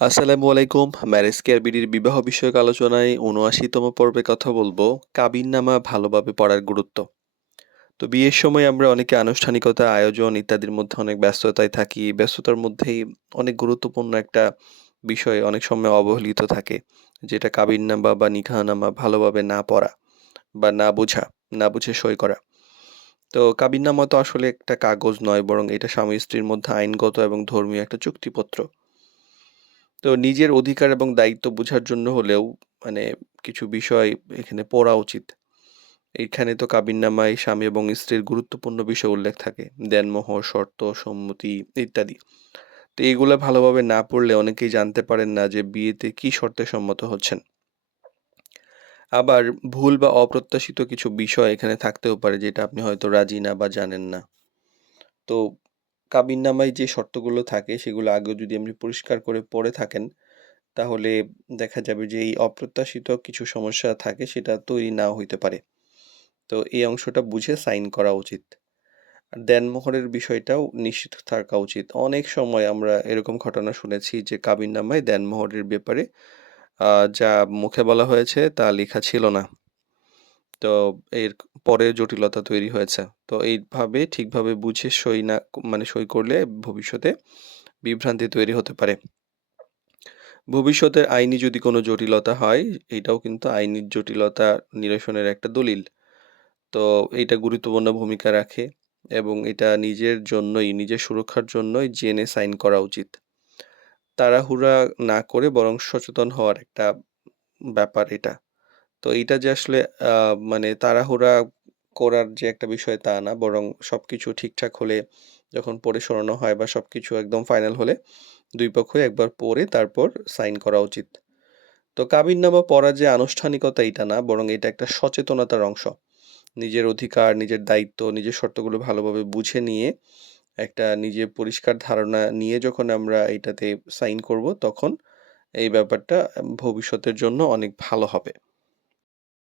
আসসালামু আলাইকুম। Marriage care বিডির বিবাহ বিষয়ক আলোচনায় ৭৯তম পর্বে কথা বলবো কাবিননামা ভালোভাবে পড়ার গুরুত্ব। তো বিয়ের সময় আমরা অনেকে আনুষ্ঠানিকতা, আয়োজন ইত্যাদির মধ্যে অনেক ব্যস্ততায় থাকি। ব্যস্ততার মধ্যেই অনেক গুরুত্বপূর্ণ একটা বিষয় অনেক সময় অবহেলিত থাকে। যেটা কাবিননামা বা নিকাহনামা ভালোভাবে না পড়া বা না বোঝা, না বুঝে সই করা। তো কাবিননামা তো আসলে একটা কাগজ নয়, বরং এটা স্বামী-স্ত্রীর মধ্যে আইনগত এবং ধর্মীয় একটা চুক্তিপত্র। তো নিজের অধিকার এবং দায়িত্ব বোঝার জন্য হলেও মানে কিছু বিষয় এখানে পড়া উচিত। এইখানে তো কাবিননামায় স্বামী এবং স্ত্রীর গুরুত্বপূর্ণ বিষয় উল্লেখ থাকে। দেনমোহর, শর্ত, সম্মতি ইত্যাদি। তো এগুলা ভালোভাবে না পড়লে অনেকেই জানতে পারেন না যে বিয়েতে কি শর্তে সম্মত হচ্ছেন। আবার ভুল বা অপ্রত্যাশিত কিছু বিষয় এখানে থাকতেও পারে যেটা আপনি হয়তো রাজি না বা জানেন না। তো কাবিননামায় যে শর্তগুলো থাকে সেগুলো আগেও যদি আপনি পরিষ্কার করে পড়ে থাকেন তাহলে দেখা যাবে যে এই অপ্রত্যাশিত কিছু সমস্যা থাকে সেটা তৈরি নাও হইতে পারে। তো এই অংশটা বুঝে সাইন করা উচিত। আর দেনমোহরের বিষয়টাও নিশ্চিত থাকা উচিত। অনেক সময় আমরা এরকম ঘটনা শুনেছি যে কাবিননামায় দেনমোহরের ব্যাপারে আ যা মুখে বলা হয়েছে তা লেখা ছিল না। তো এর পরে জটিলতা তৈরি হয়েছে। তো এইভাবে ঠিকভাবে বুঝে সই না মানে সই করলে ভবিষ্যতে বিভ্রান্তি তৈরি হতে পারে। ভবিষ্যতের আইনি যদি কোনো জটিলতা হয়, এটাও কিন্তু আইনি জটিলতা নিরসনের একটা দলিল। তো এইটা গুরুত্বপূর্ণ ভূমিকা রাখে এবং এটা নিজের জন্যই, নিজের সুরক্ষার জন্যই জেনে সাইন করা উচিত। তাড়াহুড়া না করে বরং সচেতন হওয়ার একটা ব্যাপার এটা। তো এইটা যে আসলে আ মানে তাড়াহুড়া করার যে একটা বিষয় তা না। বরং সবকিছু ঠিকঠাক হলে যখন পড়ে শোনানো হয় বা সবকিছু একদম ফাইনাল হলে ২ পক্ষই একবার পড়ে তারপর সাইন করা উচিত। তো কাবিননামা পড়া যে আনুষ্ঠানিকতা এটা না, বরং এটা একটা সচেতনতার অংশ। নিজের অধিকার, নিজের দায়িত্ব, নিজের শর্তগুলো ভালোভাবে বুঝে নিয়ে একটা নিজের পরিষ্কার ধারণা নিয়ে যখন আমরা এইটাতে সাইন করব তখন এই ব্যাপারটা ভবিষ্যতের জন্য অনেক ভালো হবে।